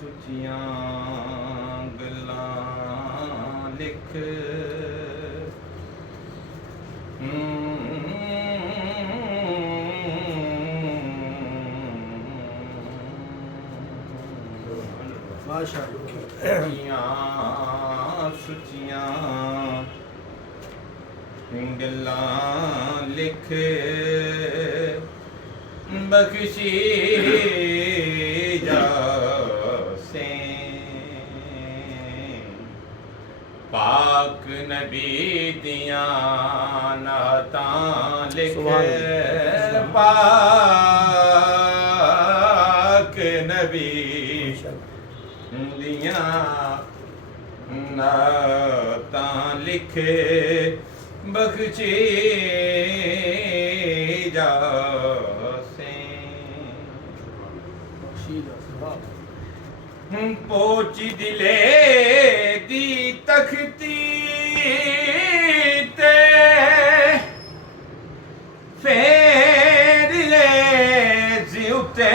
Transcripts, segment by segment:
ਸੁਚੀਆਂ ਗੱਲਾਂ ਲਿਖ ਸੁਚੀਆਂ ਗੱਲਾਂ ਲਿਖ ਬਖਸ਼ੀ ਜਾਸੇ ਪਾਕ ਨਬੀ ਦੀਆਂ ਨਾਤਾਂ ਲਿਖ ਪਾਕ ਨਬੀ ਦੀਆਂ ਨਾਤਾਂ ਲਿਖ ਬਖਸ਼ੀ ਜਾਸੇ ਪੋਚ ਦਿਲੇ ਦੀ ਤਖਤੀ ਤੇ ਫੇਰ ਲੈ ਜਿਉਤੇ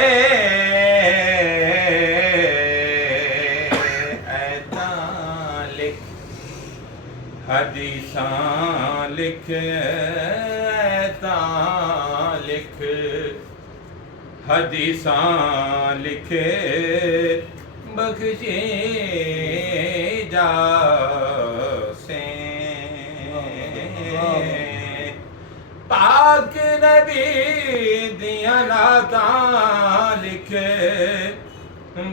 ਐਦਾਂ ਲਿਖ ਹਦੀਸਾਂ ਲਿਖ ਐਦਾਂ ਲਿਖ ਹਦੀਸਾਂ ਲਿਖ ਬਖਸ਼ੇ ਜਾਸੇ ਪਾਕ ਨਬੀ ਦੀਆਂ ਨਾਤਾਂ ਲਿਖ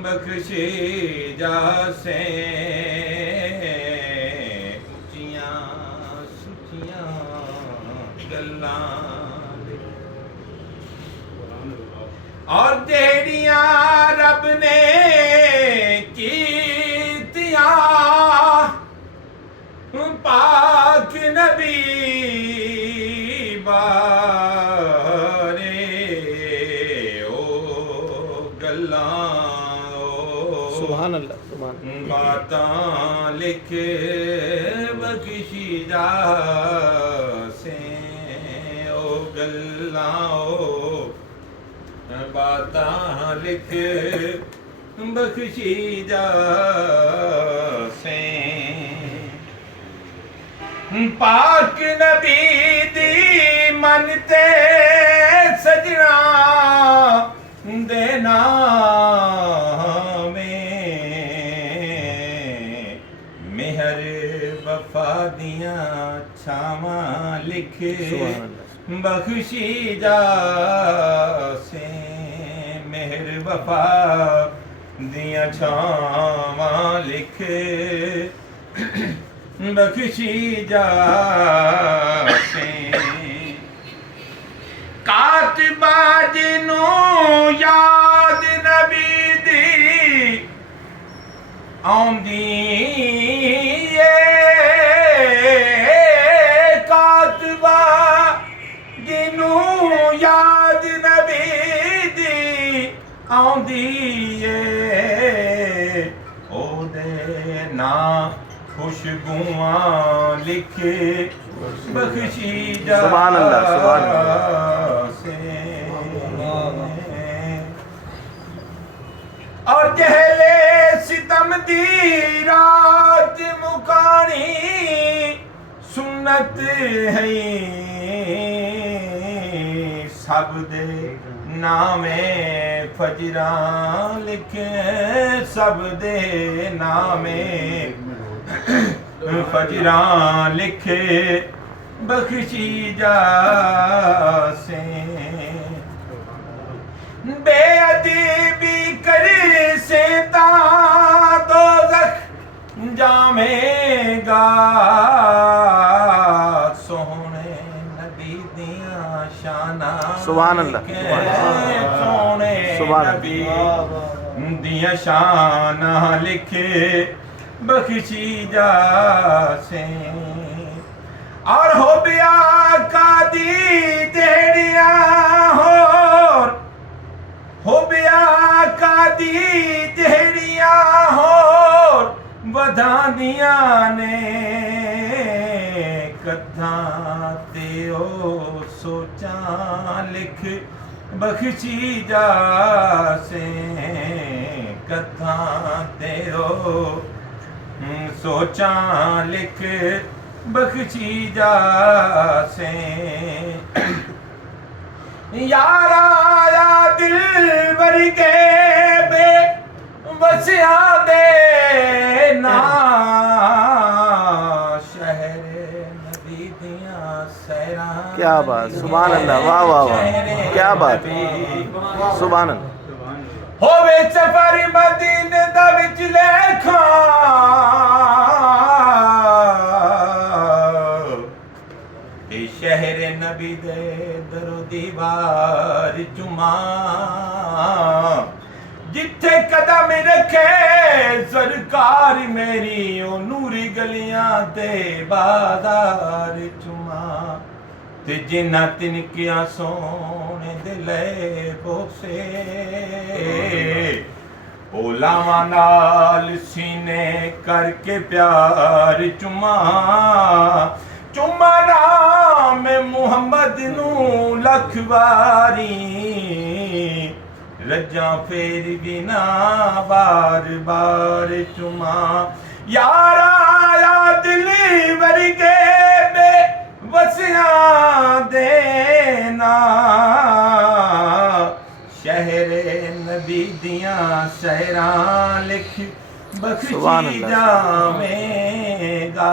ਬਖਸ਼ੇ ਜਾਸੇ ਉੱਚੀਆਂ ਸੁੱਚੀਆਂ ਗੱਲਾਂ और जेड़ियां रब ने कीतियां पाक नबी बारे ओ गल्लां सुभान अल्लाह सुभान बातां लिख बख्शी जासे ओ गल्लां बातां लिख बख्शी जासे पाक नबी दी मन ते सजना दे नामे मेहर वफा दियां छावां लिख बख्शी जासे मेहर वफा दियां छावां लिख बख्शी जासे कातिबा जिनू याद नबी दी आउंदी कातिबा जिनू याद नबी दी आउंदी ओदे नां खुशबुआं लिख बख्शी जासे और जहले सितम दी रात मुकानी सुन्नत है सब दे नामे फजरां लिखे सब दे नामे फजरां लिखे बख्शी जासे बेअदबी करे से ता दोज़ख जावेगा सोहने नबी दियां शाना सुभान अल्लाह सोहने नबी दियां शाना लिखे बख्शी जासे और हो बिया का दी देड़िया हो बिया का दी देड़िया हो वधांदिया ने कद्दां ते ओ सोचां लिख बख्शी जासे कथां तेरो सोचां लिख बख्शी जासे यारा या दिल वर्गे बे वसिया दे ना शहर नबी दियां सैरां क्या बात, सुभान अल्लाह, वाह वाह वाह, क्या बात, सुभान अल्लाह। होवे सफर मदीने दा विच लेखा ए शहर नबी दे दरो दीवार चुमा जिथे कदम रखे सरकार मेरी ओ नूरी गलियां ते बाजार चुमा ते जिन्ना तिनकिया सोने दिले बोसे ओ लावा नाल सीने करके प्यार चुमा चुमा नाम मुहम्मद नू लख वारी रजा फेर बिना बार बार चुमा यारा या दिली वर्गे बे वसिया देना शहर नबी दियां सैरां लिख सुभान बख्शी अल्लाह। जावेगा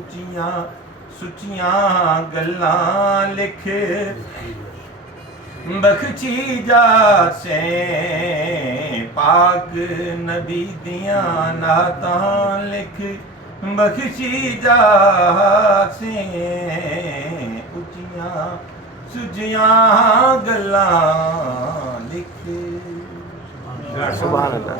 उचियां सुचियां गल्लां लिख बख्शी जासे पाक नबी दियां नातां लिख बख्शी जासे उचियां सुचियां गल्लां लिख सुभान अल्लाह, सुभान अल्लाह।